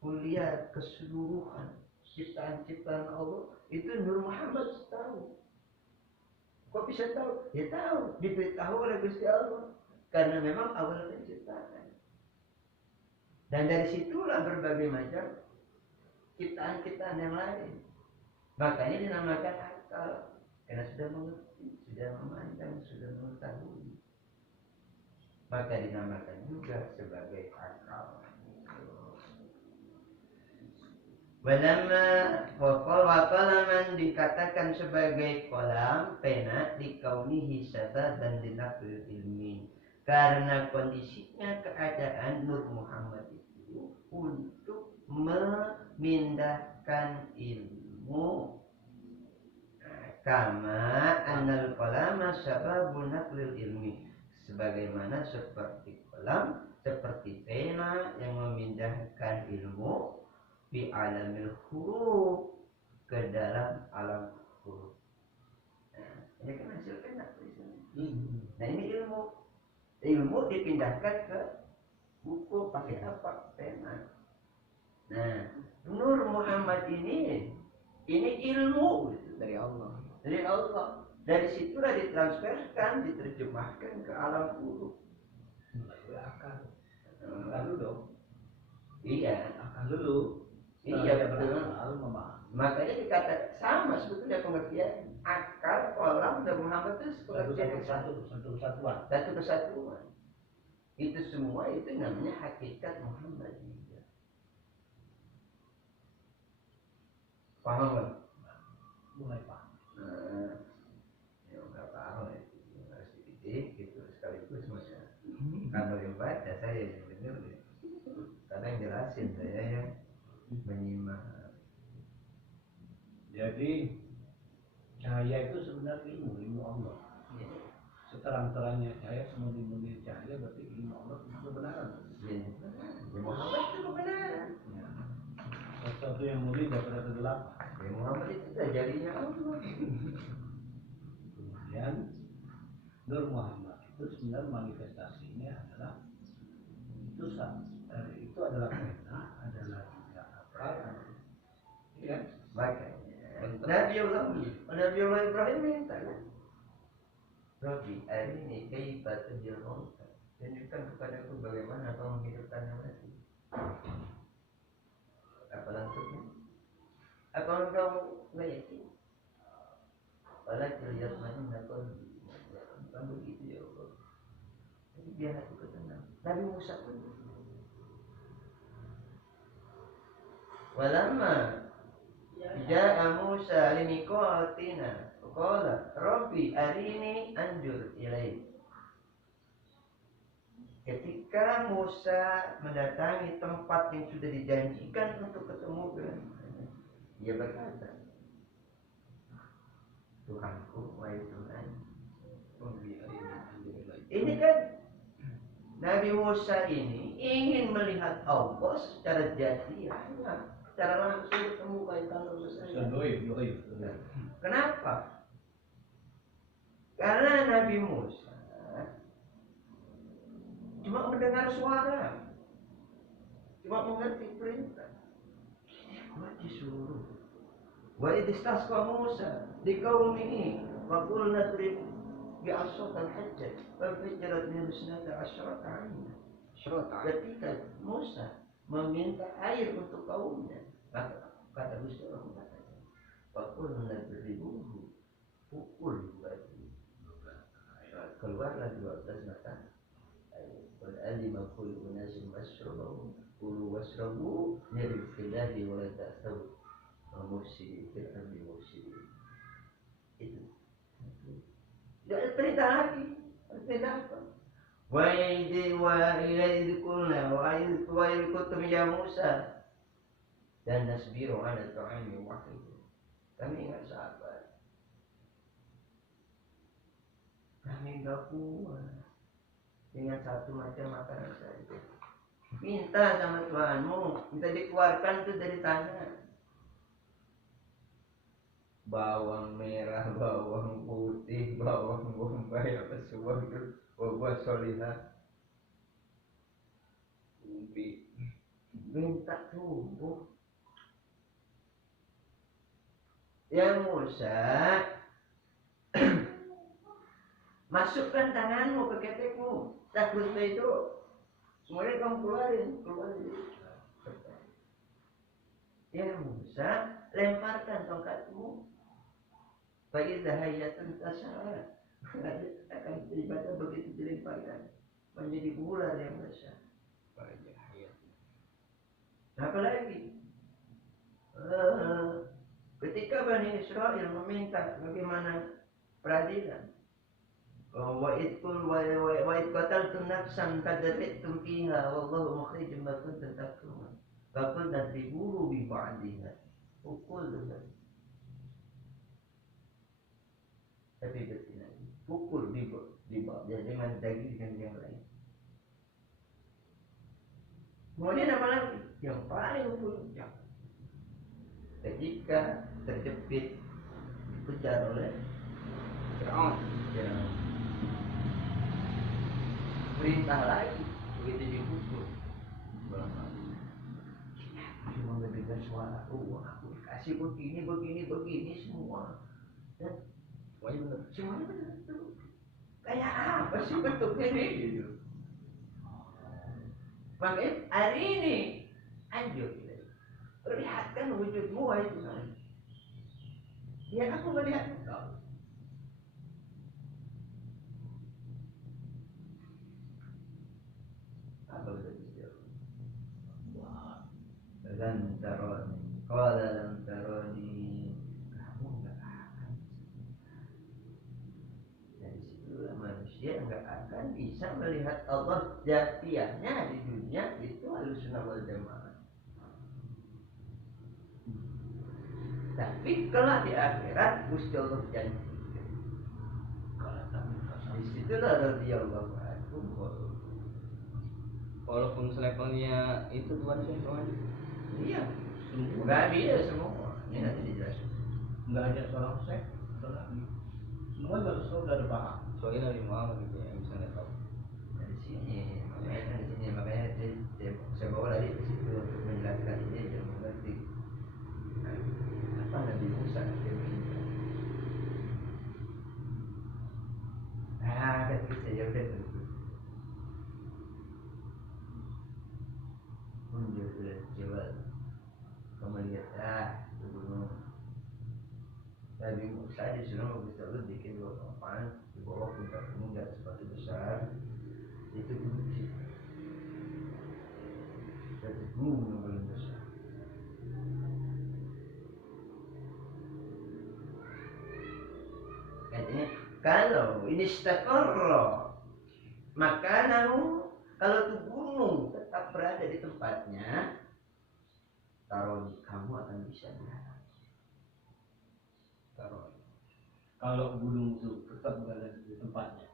kuliah keseluruhan ciptaan-ciptaan Allah itu Nur Muhammad tahu. Kok bisa tahu? Ya tahu, diberitahu oleh Gusti Allah. Karena memang awal penciptaan. Dan dari situlah berbagai macam ciptaan-ciptaan yang lain. Makanya dinamakan akal. Karena sudah mengerti, sudah memandang, sudah mengetahui. Maka dinamakan juga sebagai akal. Walama waqalaman dikatakan sebagai kolam pena dikaunihi sabab dan dinakil ilmi, karena kondisinya keadaan Nur Muhammad itu untuk memindahkan ilmu, kama annal kolama sababun naklil ilmi, sebagaimana seperti kolam, seperti pena yang memindahkan ilmu di alamil huruf ke dalam alam huruf. Nah, ini kan hasil pena tulisannya. Nah ini ilmu dipindahkan ke buku pakai apa? Pena. Nah, Nur Muhammad ini ilmu dari Allah. Dari Allah. Dari situlah ditransferkan, diterjemahkan ke alam huruf. Melalui akal. Akal dulu dong. Iya, akal dulu. Iya betul. Makanya dikatakan sama sebetulnya pengertian akal, kolam dan Muhammad itu pengertian satu kesatuan. Satu kesatuan. Itu semua itu namanya hakikat Muhammad. Paham kan? Mulai paham. Ya nggak paham ya. Harus dididik gitu sekaligus maksudnya. Kalau yang baca saya yang dengar ya. Karena yang jelasin saya yang menyimak. Jadi cahaya itu sebenarnya ilmu Allah. Ya. Seterang-terangnya cahaya, semurni-murni cahaya berarti ilmu Allah itu kebenaran. Ya, Muhammad itu kebenaran. Ya. Sesuatu yang murni daripada kegelapan. Ya, Muhammad itu jarinya Allah. Kemudian Nur Muhammad itu sebenarnya manifestasinya adalah itu adalah pena, adalah juga akal, ya. Nabiullah Ibrahim minta kan? Rabbi arini kaifa tuhyil mauta, tunjukkan kepadaku bagaimana kau menghidupkan yang mati. Apa lantuknya? Apa engkau nggak yakin? Walakin yatma'inna qalbi. Bukan begitu ya Allah. Jadi biar hatiku tenang. Nabi Musa pun. Walamma ja'a Musa limiqatina qala Rabbi arini anjur ilaik. Ketika Musa mendatangi tempat yang sudah dijanjikan untuk ketemu dengan, dia berkata, Tuhanku, wahai Tuhan. Ini kan Nabi Musa ini ingin melihat Allah secara jadian, secara langsung ketemu kaitan Doi. Kenapa? Karena Nabi Musa cuma mendengar suara, cuma mengerti perintah. Cuma disuruh. Wa idistasqa Musa di kaum ini, wa qulna drib bi ashatal hajjat, fa fajarat min husnata asyrata aina. Ketika Musa meminta air untuk kaumnya, kata Gusti Allah mengatakan, fa qulna dribuhu, pukul batu. Keluarlah 12 mata. Qad alima kullu unasin mashrabahum, kulu washrabu min rizqillahi wa la ta'thaw mufsidin fil ardi mufsidin. Itu. Tidak perintah lagi. Perintah apa? Wa idh qulna wa idh kuntum ya Musa dan nasbiru ala ta'ami wahid. Kami ingat sahabat. Kami enggak kuat dengan satu macam makanan saja. Minta sama Tuhanmu, minta dikeluarkan itu dari tanah. Bawang merah, bawang putih, bawang bombay, apa semua itu, buah solihah, umbi. minta tumbuh. Ya Musa, masukkan tanganmu ke ketekmu, takutnya itu semuanya kamu keluarin. Ya Musa, lemparkan tongkatmu. Bagi zahayatun tasara, akan ibadah begitu dilemparkan menjadi ular yang besar. Apa lagi? Ketika Bani Israel meminta bagaimana peradilan, wa id qataltum nafsan fadarritum fiha wallahu mukhrijum ma kuntum taktumun. Faqul nadribuhu bi ba'diha. Pukul dengan tapi betina pukul di bawah dengan daging yang lain. Kemudian apa lagi? Yang paling puncak ketika terjepit dikejar oleh Firaun. Perintah lagi begitu dipukul. Cuma mendengar suara, aku kasih begini semua. Dan semuanya benar. Kayak apa sih bentuknya ini? Gitu. Makanya hari ini anjur kita perlihatkan wujudmu wahai Tuhan. Biar aku melihat engkau. Apa betul? Lan taroni. Qala lam taroni. Kamu enggak akan. Dari situlah manusia enggak akan bisa melihat Allah jatiahnya di dunia. Itu Ahlussunnah wal Jamaah. Tapi kalau di akhirat Gusti Allah janjikan. Di situlah radhiyallahu anhu. Walaupun selevelnya itu Tuhan sih soalnya. Iya. Enggak dia semua. Ini nanti dijelasin. Enggak ada seorang sek, semua sudah ada paham. Soalnya dari Muhammad gitu yang bisa nggak tahu. Dari sini, makanya saya bawa lagi ke situ untuk menjelaskan ini dan mengerti apa Nabi Musa dia minta. Kan bisa ya udah tentu. Menjadi jawab. Kamu lihat gunung. Nabi Musa disuruh Gusti Allah bikin dua papan di bawah puncak gunung dan sepatu besar. Itu duduk di situ. Jadi gunung yang paling besar. Katanya kalau ini istakarro makanahu, kalau tuh gunung tetap berada di tempatnya, taruh kamu akan bisa melihat. Taruh. Kalau gunung itu tetap berada di tempatnya,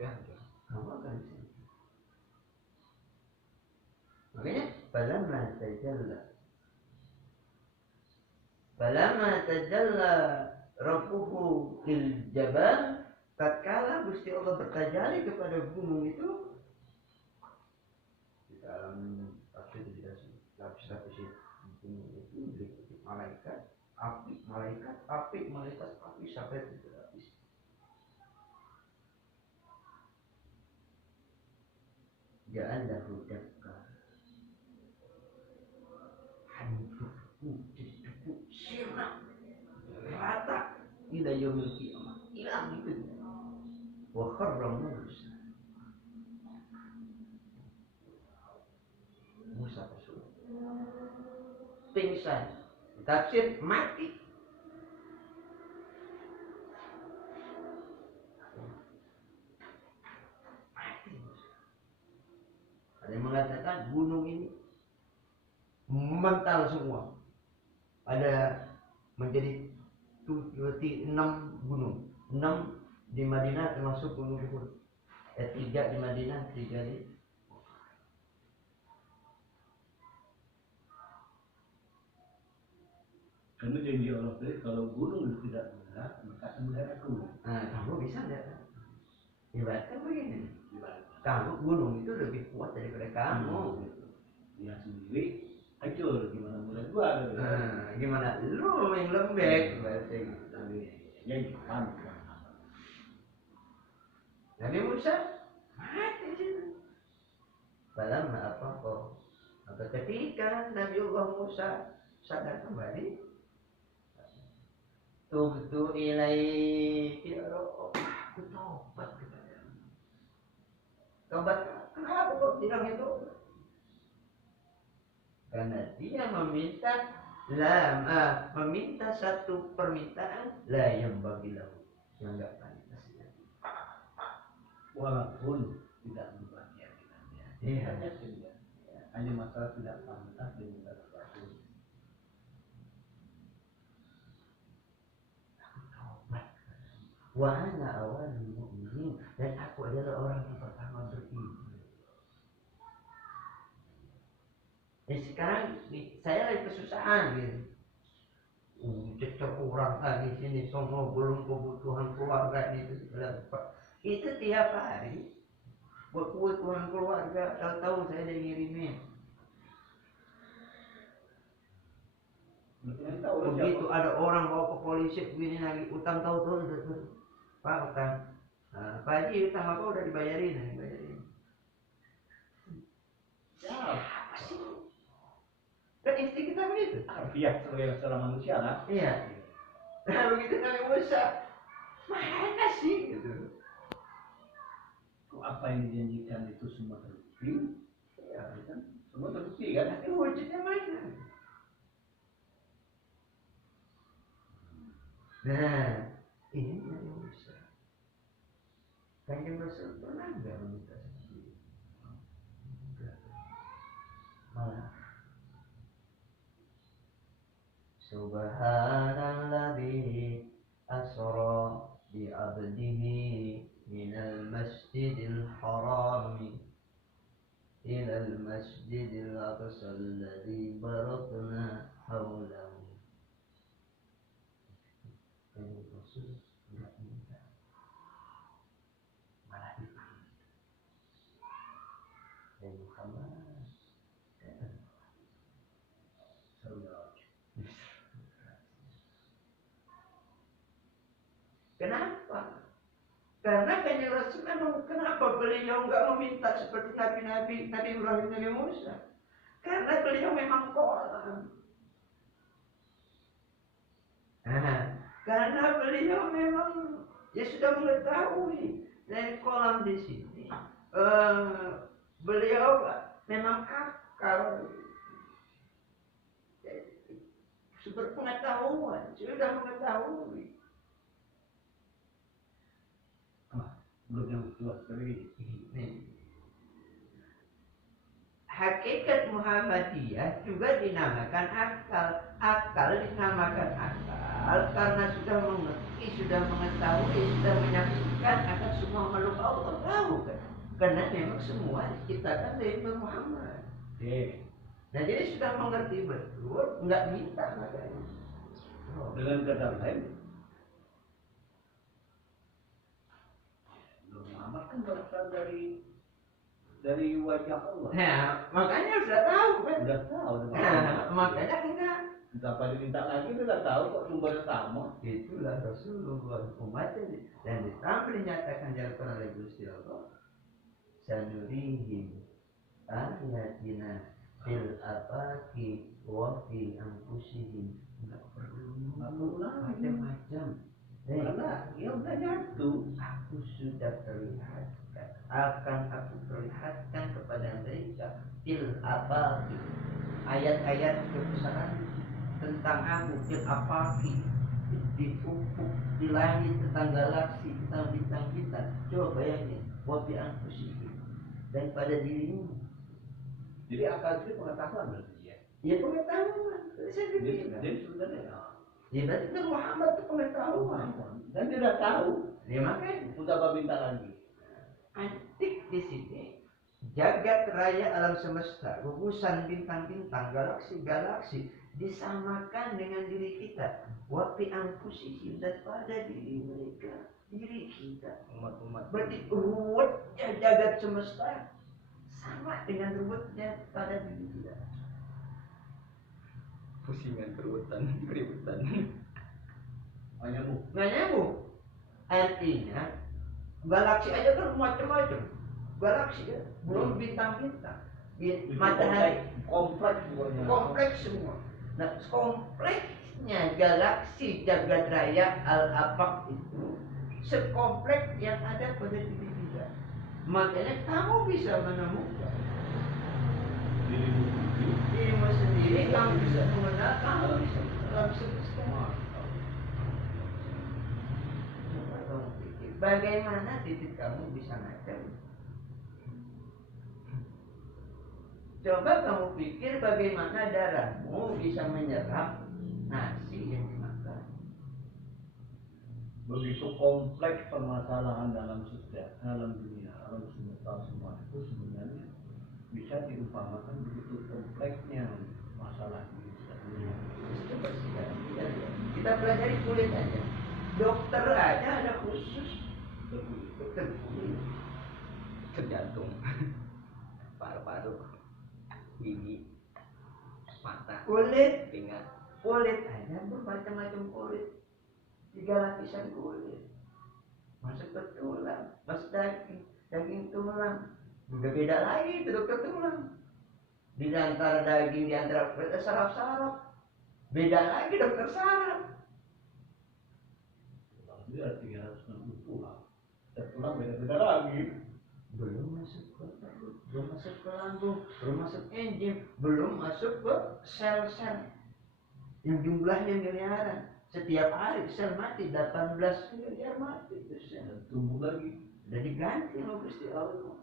Ya, kamu akan bisa. Makanya Falamma tajalla rabbuhu lil jabal, tatkala Gusti Allah bertajalli kepada gunung itu, di dalam tafsir lapis gunung itu diliputi malaikat, api sampai itu habis. Ja'alahu dakka. Hancur, sirna, rata, ila yaumil qiyamah, hilang itu. Wa kharra Musa tersebut pingsan, tafsir mati. Ada yang mengatakan gunung ini mental semua. Ada menjadi 6 gunung. 6 di Madinah termasuk gunung Uhud. 3 di Madinah, 3 di karena janji Allah tadi kalau gunung itu tidak benar, maka sebenarnya gunung. Nah, kamu bisa lihat. Ibaratkan begini. Kamu gunung itu lebih kuat daripada kamu. Dia sendiri Hancur gimana mulai gua gitu. Gimana lu yang lembek berarti gitu. Ya Jepang. Nabi Musa mati situ. Falamma afaqa, maka ketika Nabi Allah Musa sadar kembali, tubtu ilaiki, ya Allah, aku tobat kepadamu. Tobat, kenapa kok bilang itu? Karena dia meminta satu permintaan yang bagi lahu, yang enggak pantas. Walaupun tidak berbahagia dengannya. Iya. Hanya masalah tidak pantas diminta sesuatu. Wa ana awalul mu'minin, dan aku adalah orang yang pertama beriman. Sekarang saya lagi kesusahan gitu. Cecok orang di sini semua belum kebutuhan keluarga itu itu tiap hari buat kebutuhan keluarga, tahu-tahu saya udah ngirimin. Begitu ada orang bawa ke polisi begini lagi utang, tahu-tahu Pak utang. Pak Haji utang apa udah dibayarin, Siapa sih? Kan istri kita begitu. Iya, sebagai seorang manusia lah. Iya. Nah begitu Nabi Musa, mana sih gitu. Apa yang dijanjikan itu semua terbukti? Ya kan? Semua terbukti kan? Tapi wujudnya mana? Nah, ini Nabi Musa. Kanjeng Rasul pernah nggak meminta seperti itu? Malah Subhanalladzi asra bi 'abdihi minal masjidil haram ila al masjidil aqsa alladzi barakna haulahu. Dan Rasul enggak minta, malah dipanggil. Dan Muhammad kenapa? Karena Kanjeng Rasul memang kenapa beliau enggak meminta seperti Nabi Ibrahim, Nabi Musa? Karena beliau memang kolam. Karena beliau memang ya sudah mengetahui dari kolam di sini. Beliau memang akal, super pengetahuan, sudah mengetahui. Belum yang luas dari ini. Hakikat Muhammadiyah juga dinamakan akal. Akal dinamakan akal karena sudah mengerti, sudah mengetahui, sudah menyaksikan akan semua makhluk Allah, tahu kan? Karena memang semua diciptakan dari Muhammad. Nah jadi sudah mengerti betul, nggak minta makanya. Dengan kata lain, Muhammad kan berasal dari wajah Allah. Nah, makanya sudah tahu kan? Sudah tahu. Makanya enggak. Apa diminta lagi sudah tahu kok sumbernya sama. Itulah Rasulullah umatnya, dan ditambah dinyatakan jalan oleh Gusti Allah. Sanurihim ayatina fil afaqi wa fi anfusihim. Enggak perlu macam-macam. Karena ya udah nyatu. Aku sudah perlihatkan, akan aku perlihatkan kepada mereka fil afaqi, ayat-ayat kebesaran tentang aku, fil afaqi, di ufuk, di langit, tentang galaksi, tentang bintang kita. Coba bayangin, wa fi anfusihim, dan pada dirimu. Jadi akal itu pengetahuan berarti ya. Ya pengetahuan. Jadi sebenarnya ya berarti itu Muhammad itu pengetahuan. Dan dia sudah tahu. Ya makanya Untuk apa minta lagi? antik di sini. Jagat raya alam semesta, gugusan bintang-bintang, galaksi-galaksi disamakan dengan diri kita. Wa fi anfusihim, dan pada diri mereka, diri kita. Umat-umat. Berarti ruwetnya jagat semesta sama dengan ruwetnya pada diri kita. Pusingan keributan, keributan. Nyambung. Nggak nyambung. Artinya galaksi aja kan macam-macam. Galaksi ya, belum bintang-bintang. Itu Matahari kompleks pokoknya. kompleks semua. Nah, kompleksnya galaksi jagat raya al-afaq itu sekompleks yang ada pada diri kita. Makanya kamu bisa menemukan dirimu sendiri, kamu bisa mengenal, kamu bisa dalam semesta. Coba kamu pikir, bagaimana titik kamu bisa ngajar? Coba kamu pikir bagaimana darahmu bisa menyerap nasi yang dimakan. Begitu kompleks permasalahan dalam dunia, alam semesta semua itu sebenarnya bisa diumpamakan begitu kompleksnya masalah ini. Coba sekarang kita pelajari kulit aja. Dokter aja ada khusus dokter kulit. Tergantung paru-paru, gigi, mata, Kulit telinga. ada bermacam-macam kulit. 3 lapisan kulit. Masuk ke tulang, masuk daging tulang. Udah beda lagi itu dokter tulang. Di antara daging, di antara saraf-saraf. Beda lagi dokter saraf. Itu artinya harus tulang. Tulang beda-beda lagi. Belum masuk ke perut, belum masuk ke lambung, belum masuk enzim, belum masuk ke sel-sel yang jumlahnya miliaran. Setiap hari sel mati 18 miliar mati itu sel. Tumbuh lagi. Udah diganti sama Gusti Allah.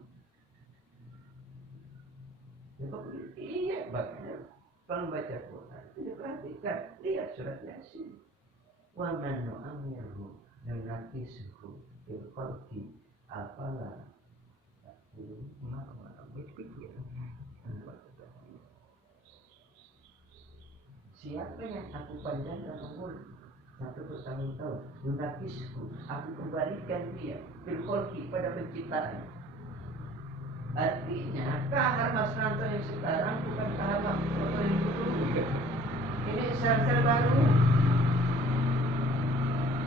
Ya, iya, makanya kalau baca Quran itu diperhatikan. Lihat surat Yasin. Wa man nu'ammirhu nunakisuhu fil khalqi afala siapa yang aku panjangkan umur 1 tahun, nunakisku, aku kembalikan dia fil khalqi pada penciptaan. Artinya kahar Mas Ranto yang sekarang bukan kahar Mas Ranto yang dulu. Ini sel-sel baru.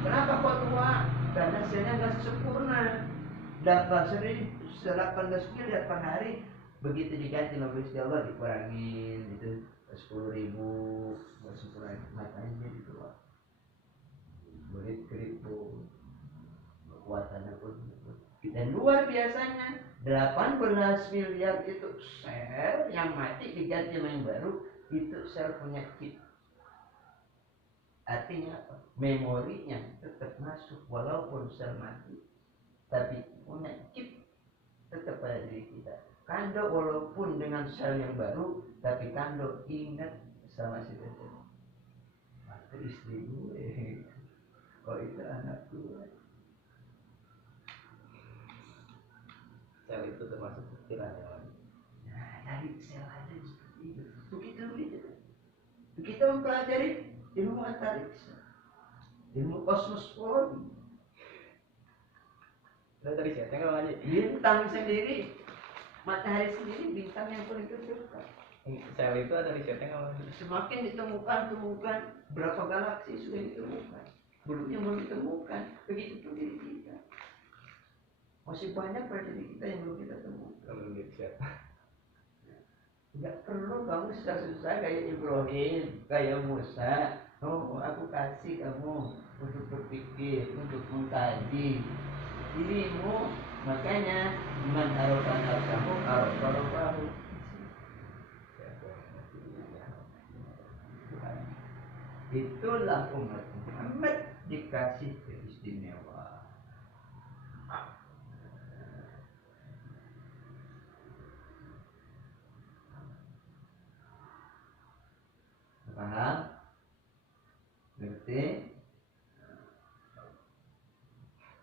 Kenapa kok tua? Karena selnya nggak sempurna. 18 miliar per hari, begitu diganti sama Gusti Allah dikurangin itu 10.000 buat sempurna matanya jadi tua. Kulit keriput, kekuatannya pun. Dan luar biasanya 18 miliar itu sel yang mati diganti sama yang baru, itu sel punya chip. Artinya apa? Memorinya tetap masuk walaupun sel mati, tapi punya chip tetap pada diri kita. Kando walaupun dengan sel yang baru, tapi Kando ingat sama si Tete. Itu istri gue, oh itu anak gue. Sel itu termasuk pikiran ya. Nah, dari sel aja seperti itu. Begitu. Kita mempelajari ilmu antariksa, ilmu kosmologi. Udah tadi siapa yang ngomong aja? Bintang sendiri, matahari sendiri bintang yang paling terdekat. Sel itu ada riset yang ngomong aja. Semakin ditemukan berapa galaksi sudah ditemukan, belum ditemukan. Begitu pun diri kita. Masih banyak pada diri kita yang belum kita temukan. Belum riset. Enggak perlu kamu susah-susah kayak Ibrahim, kayak Musa. Oh, aku kasih kamu untuk berpikir, untuk mengkaji dirimu. Makanya man arafan kamu arafan. Itulah umat Muhammad dikasih keistimewaan. Paham? Ngerti?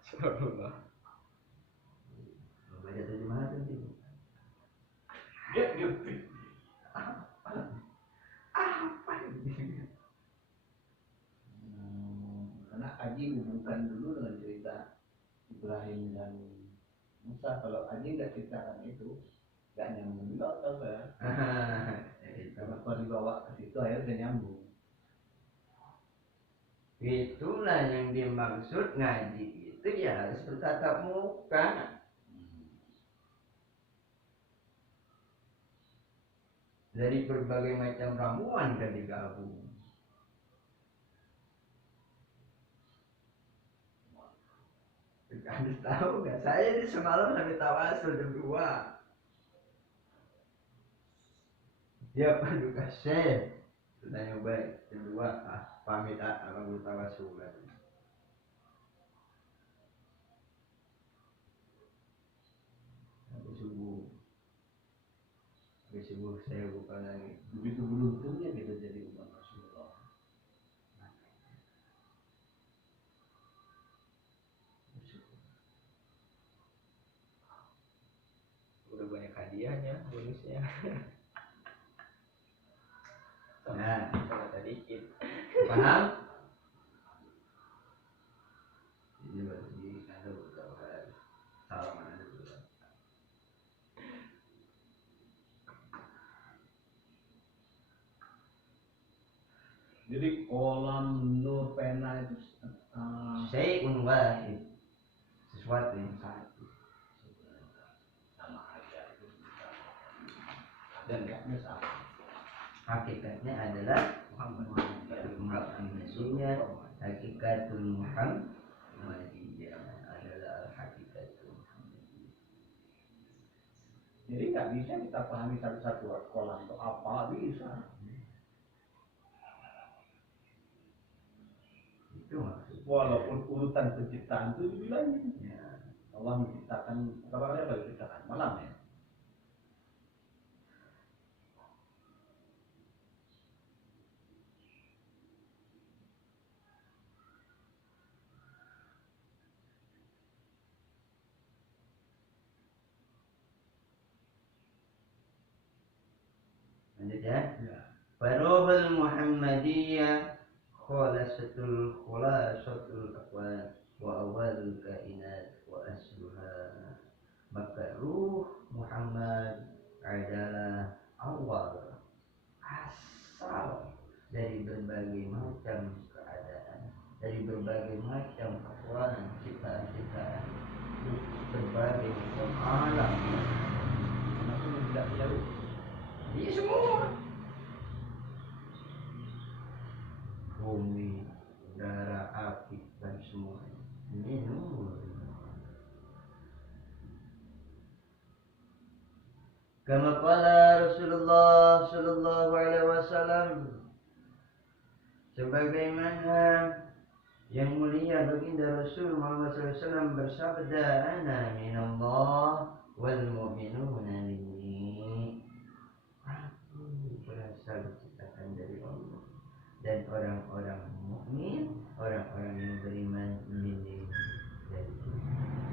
Subhanallah. Baca terjemahan nanti. Apa ini? Karena Aji hubungkan dulu dengan cerita Ibrahim dan Musa. Kalau Aji nggak ceritakan itu, nggak nyambung juga atau ya? Karena kalau dibawa ke situ akhirnya udah nyambung. Itulah yang dimaksud ngaji itu ya harus bertatap muka. Dari berbagai macam ramuan kan digabung. Anda tahu nggak? Saya ini semalam sampai tawasul jam 2. Dia paduka Syekh. Sudah nyoba jam 2. Pamit abang tawasul. Sampai subuh. Sampai subuh saya buka lagi. Begitu beruntungnya kita jadi umat Rasulullah. Udah banyak hadiahnya bonusnya. Nah, Sama dikit. paham? Ini baru di kantor beberapa salaman ada dulu. Jadi kolam nur pena itu Syai'un wahid, sesuatu yang satu. sama aja itu Dan hakikatnya sama. hakikatnya adalah Muhammadiyah. Hakikatul Muhammadiyah adalah hakikatul Muhammadiyah. Jadi nggak bisa kita pahami satu-satu kolam itu apa bisa. Itu maksudnya. Walaupun urutan penciptaan itu dibilangin. Ya. Allah menciptakan kabarnya apa menciptakan malam ya. Lanjut ya. Ya. Faruhul Muhammadiyah khulasatul aqwal wa awalul kainat wa asluha. Maka ruh Muhammad adalah awal asal dari berbagai macam keadaan, dari berbagai macam akwal ciptaan-ciptaan, berbagai macam alam. Kenapa tidak jauh? Ini semua bumi, udara, api, dan semuanya ini nur. Kama qala Rasulullah sallallahu alaihi wasallam, sebagaimana yang mulia baginda Rasul Muhammad SAW bersabda, ana minallah wal mu'minuna minni. Aku berasal diciptakan dari Allah dan orang-orang mukmin, orang-orang yang beriman minni, dari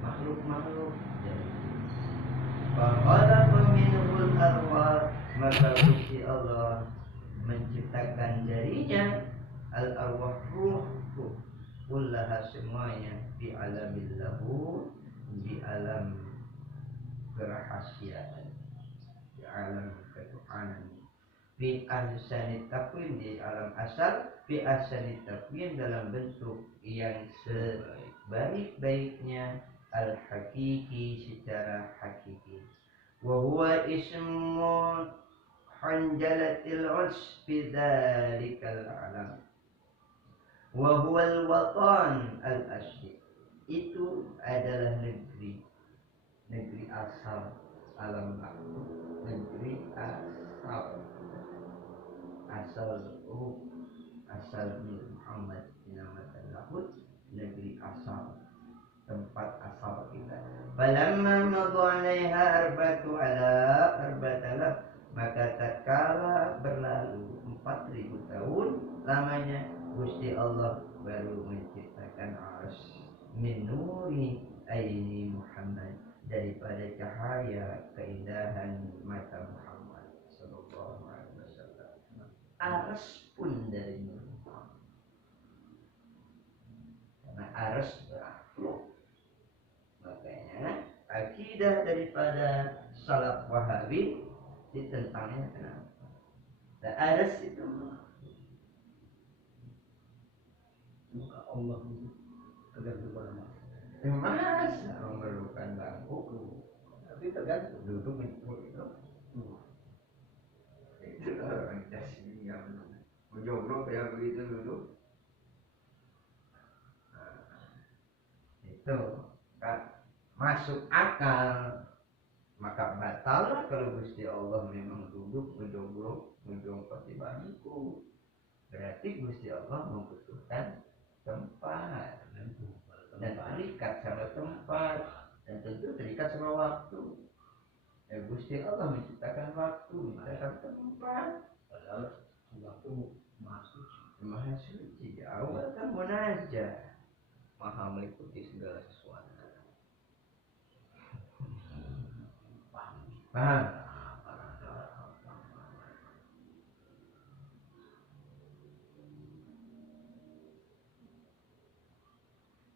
makhluk-makhluk dari Faqala minhul arwah, maka Gusti Allah menciptakan darinya al arwah ruh kullaha semuanya di alamil lahu, di alam kerahasiaan, di alam ketuhanan, fi ahsanit takwin, di alam asal, fi ahsanit takwin dalam bentuk yang sebaik-baiknya, al-hakiki secara hakiki. Wa huwa ismu hanjalatil usbi dzalikal alam. Wa huwa al-watan al-asli. Itu adalah negeri asal alam makhluk, negeri asal ruh, asal Muhammad dinamakan lahud, negeri asal, tempat asal kita. Falamma madha 'alaiha arba'atu alaf, maka tatkala berlalu 4000 tahun lamanya, Gusti Allah baru menciptakan arsy min nuri aini Muhammad, daripada cahaya keindahan mata Muhammad sallallahu alaihi wasallam. Arsy pun dari nur Muhammad, karena arsy berakhlak. Makanya akidah daripada salaf Wahabi ditentangnya kenapa? Dan arsy itu Maka Allah itu tergantung pada masa. Masa memerlukan bangku, Tapi tergantung. duduk itu. Itu orang kasih yang menjomblo kayak begitu dulu. Itu kan masuk akal, maka batallah kalau Gusti Allah memang duduk menjongkok di bangku. Berarti Gusti Allah membutuhkan tempat dan terikat sama tempat dan tentu terikat sama waktu. Gusti Allah menciptakan waktu, menciptakan tempat. Padahal waktu masuk. Maha suci, awal kan munajat. Maha meliputi segala sesuatu. Paham?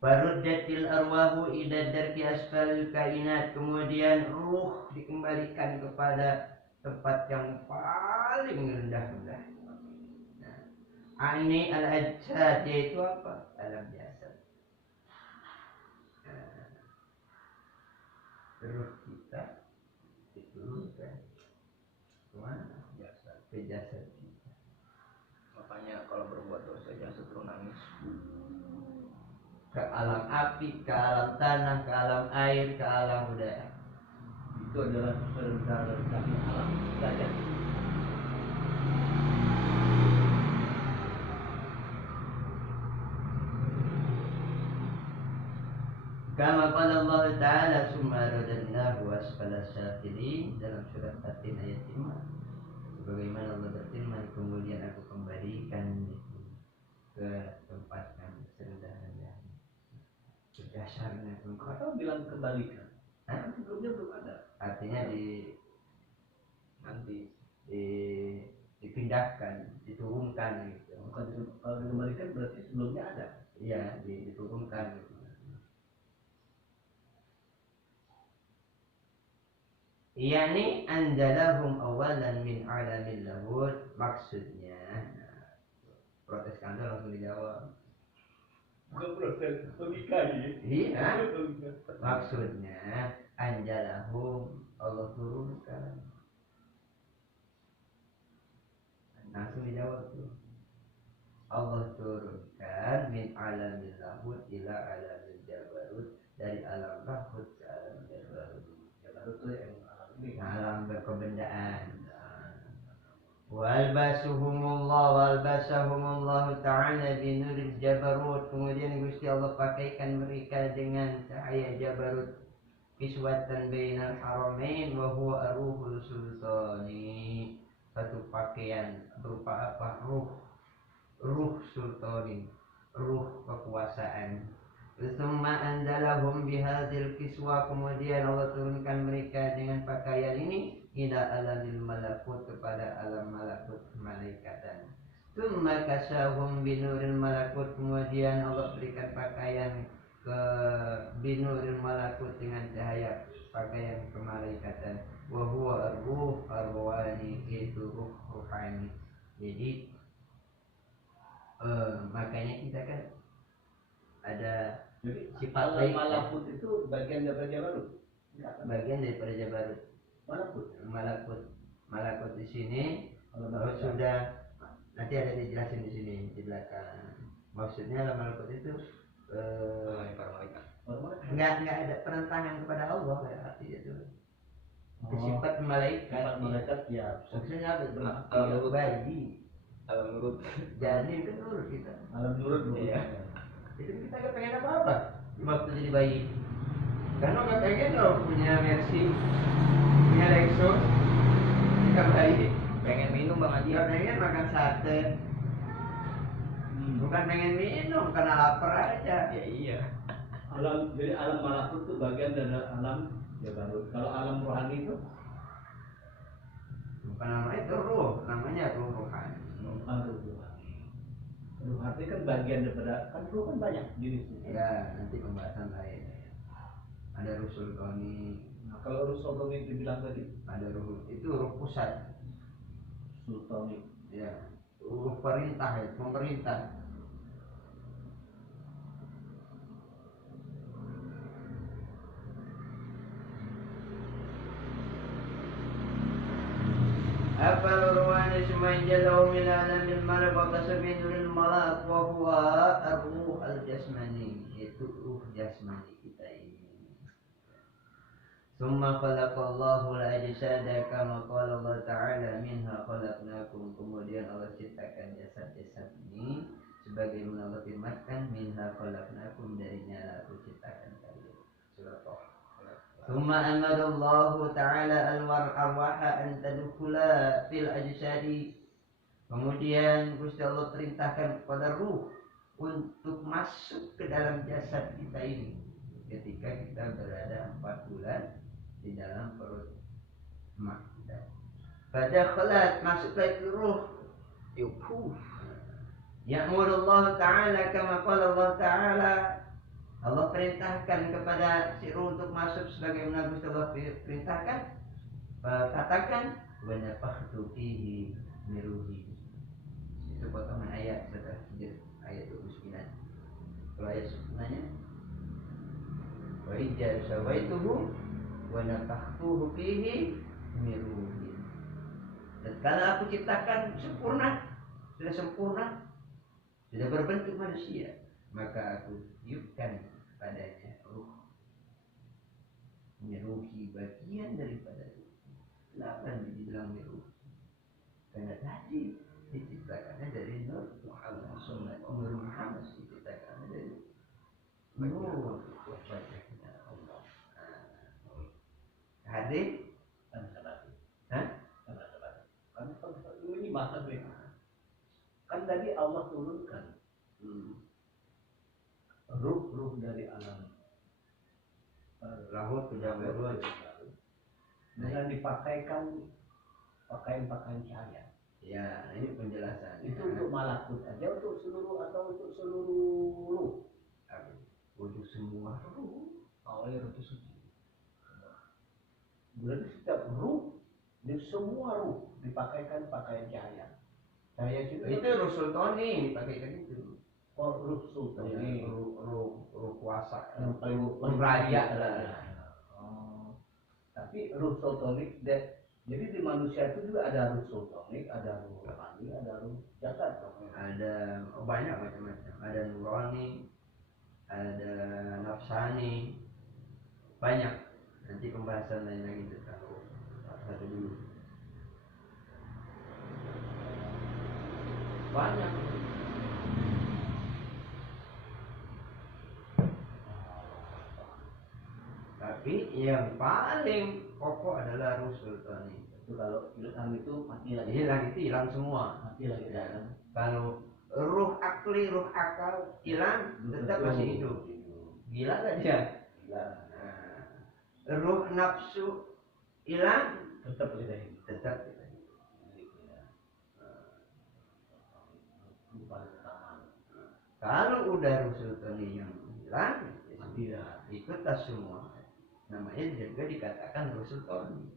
Faruddatil arwahu ila darki asfalil kainat. Kemudian ruh dikembalikan kepada tempat yang paling rendah-rendah. Nah, ini al-ajsad yaitu apa? Alam jasad. Ruh kita diturunkan kemana? Jasad. Ke jasad kita. Makanya kalau berbuat dosa jangan suruh nangis. Ke alam api, ke alam tanah, ke alam air, ke alam udara. Itu adalah sementara dari alam saja. Kama qala Allah Ta'ala summa radadnahu asfala safilin dalam surat Fatin ayat 5. Sebagaimana Allah berfirman, kemudian aku kembalikan itu ke tempat yang serendah-rendahnya. Dasarnya engkau Kau bilang kembalikan. Hah? Sebelumnya belum ada. Artinya Nanti dipindahkan, diturunkan gitu. Kalau dikembalikan berarti sebelumnya ada. Iya, diturunkan gitu. Yani anzalahum awalan min alamil lahud. Maksudnya protes kantor langsung dijawab. Bukan proses logika ini. Iya. Maksudnya anjalahum, Allah turunkan. Langsung dijawab tuh. Allah turunkan min alamil lahud ila alamil jabarut, dari alam lahud ke alam jabarut. Jabarut itu yang alam ini. Alam berkebendaan. Walbasahumullah ta'ala binuril jabarut. Kemudian Gusti Allah pakaikan mereka dengan cahaya jabarut. Kiswatan bainal haramain wa huwa aruhul sultani. Satu pakaian berupa apa? Ruh sultani, ruh kekuasaan. Tsumma anzalahum bihadzal kiswa. Kemudian Allah turunkan mereka dengan pakaian ini ila alamil malakut, kepada alam malakut malaikatan. Tsumma kasahum binuril malakut. Kemudian Allah berikan pakaian ke binuril malakut dengan cahaya pakaian kemalaikatan. Wa huwa ar-ruh arwani, itu ruh rohani. Jadi makanya kita kan ada Jadi sifat alam baik, malakut itu bagian daripada jabarut. bagian daripada jabarut. Malakut di sini kalau sudah nanti ada dijelasin di sini di belakang. Maksudnya alam malakut itu para malaikat. nggak ada penentangan kepada Allah ya, artinya itu. Sifat malaikat. Malaikat ya. Maksudnya apa? Alam nurut. Bayi. Alam nurut. Janin kan nurut kita. Alam nurut. Iya. Itu kita nggak pengen apa-apa waktu jadi bayi. Karena nggak pengen loh punya Mercy, punya Lexus, kita bayi. Pengen minum Bang Haji. Nggak pengen makan sate, bukan pengen minum karena lapar aja. Ya iya. Jadi alam malakut itu bagian dari alam jabarut. Kalau alam rohani itu Bukan nama itu ruh, namanya ruh rohani. ruh rohani. Ruh hati kan bagian daripada, kan ruh kan banyak jenisnya. Ya nanti pembahasan lain. Ada ruh sultani, Nah, kalau ruh sultani dibilang tadi, ada ruh itu ruh pusat. sultani. Ya, ruh perintah, pemerintah. semua yang jauh min alamil malak wa qasamin nuril malak wa huwa ar-ruh al-jasmani, yaitu ruh jasmani kita ini. Summa khalaqallahu al-ajsada kama qala Allah Ta'ala minha khalaqnakum, kemudian Allah ciptakan jasad-jasad ini sebagaimana Allah firmankan minha khalaqnakum, darinya aku ciptakan kalian. Surah Toh. Summa amarallahu ta'ala al-arwaha an tadkhula fil ajsadi, kemudian Gusti Allah perintahkan kepada ruh untuk masuk ke dalam jasad kita ini ketika kita berada 4 bulan di dalam perut emak kita. Pada khalat masuklah itu ruh yukuh. Ya'murullah ta'ala kama qala Allah ta'ala, Allah perintahkan kepada si ruh untuk masuk sebagaimana Gusti Allah perintahkan. Katakan wa nafakhtu fihi min ruhi. Itu potongan ayat surah Hijr ayat 29. Kalau ayat sebenarnya wa idza sawaituhu wa nafakhtuhu fihi min ruhi. Dan kalau aku ciptakan sempurna, sudah sempurna, sudah berbentuk manusia, maka aku tiupkan padanya ruh, meruhi bagian daripada ruh. Kenapa dibilang meruhi? Karena tadi diciptakannya dari Nur Muhammad, Nur Muhammad diciptakannya dari Nur wajahnya Allah. Hadir? Hah? Ini bahasa beda. Kan tadi Allah turunkan ruh dari alam Lahut sudah berut. dengan dipakaikan pakaian cahaya. Ya, ini penjelasan. Itu untuk malakut aja, untuk seluruh atau untuk seluruh ruh? Untuk semua ruh. Oh ya, itu suci. Berarti setiap ruh, di semua ruh dipakaikan pakaian cahaya. Cahaya Itu ruh sultani dipakaikan itu. Oh, ruh sultan ini Ruh kuasa. yang paling raja lah. Oh. Tapi ruh sultanik jadi di manusia itu juga ada ruh sultanik, ada ruh rohani, ada ruh jasad. Ada banyak macam-macam. Ada nurani, ada nafsani, banyak. Nanti pembahasan lain lagi tentang satu dulu. Banyak. Tapi yang paling pokok adalah ruh sultani. Itu kalau hilang itu mati lagi. Hilang itu hilang semua. Mati lagi kan. Kalau ruh akli, ruh akal hilang, tetap masih hidup. Gila kan dia? Gila. Ruh nafsu hilang, Tetap kita hidup. tetap kita hidup. Kalau udah ruh sultani yang hilang, Tidak. ikutlah semua. Namanya juga dikatakan ruh sultani.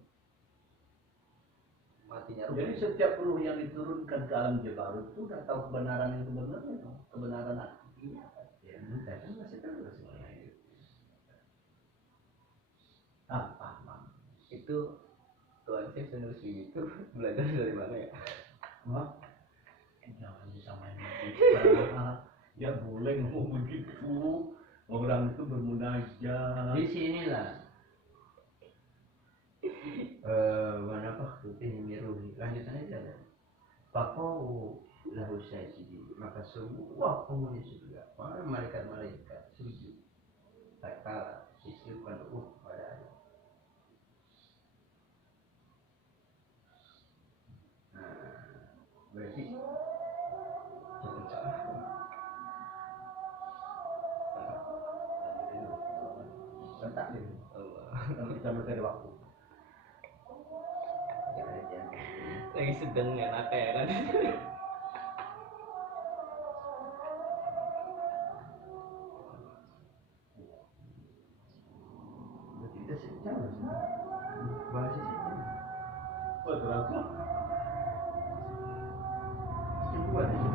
Matinya ruh. Jadi setiap ruh yang diturunkan ke alam Jabarut itu udah tahu kebenaran yang sebenarnya, no? Kebenaran hakikatnya. Ya, entah kan masih terus. Paham. Itu Tuhan saya menulis begitu belajar dari mana ya? Wah, jangan disamain begitu. Ya boleh ngomong begitu. Orang itu bermunajat. Di sinilah wanafakh fihi min ruhi. Lanjutannya ada. Pakau lahu sajidi, maka semua penghuni surga, para malaikat-malaikat sujud. Tak kalah disiapkan ruh pada Allah. Berarti cepat-cepat. Letak deh. Allah. Nanti kita mencari waktu. Lagi sedang enak ya kan? Kita sejam bahasa sejam. Wah, terasa. Sebuah aja.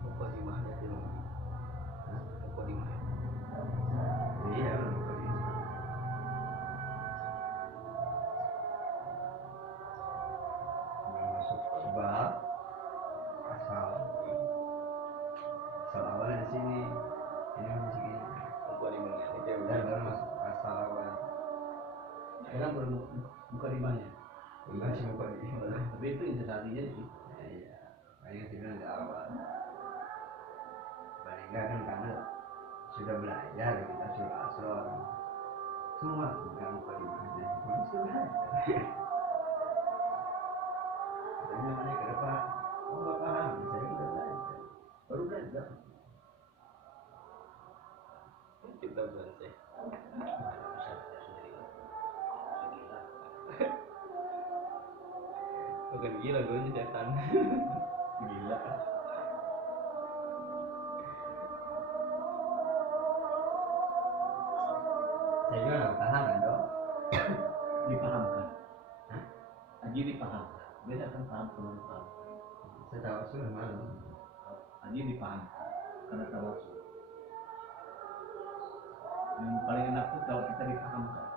Pokok di mana dulu? Pokok di mana? sekarang baru buka rimanya. Masih bukan di mana. Tapi itu investasinya sih. Iya, banyak yang bilang di awal. Paling enggak kan karena sudah belajar kita suruh asal. Semua bukan buka di mana. Sudah belajar. Tapi namanya ke depan, oh nggak paham, saya udah belajar, baru belajar. Kita belajar. Mana bisa belajar sendiri kan? Segila. Bukan gila gue ini setan. Gila kan? Saya juga nggak paham kan dong. Dipahamkan. Aji dipahamkan. Beda kan paham sama paham. Saya tahu sudah malu. Aji dipahamkan. Karena tawasul. Yang paling enak tuh kalau kita dipahamkan.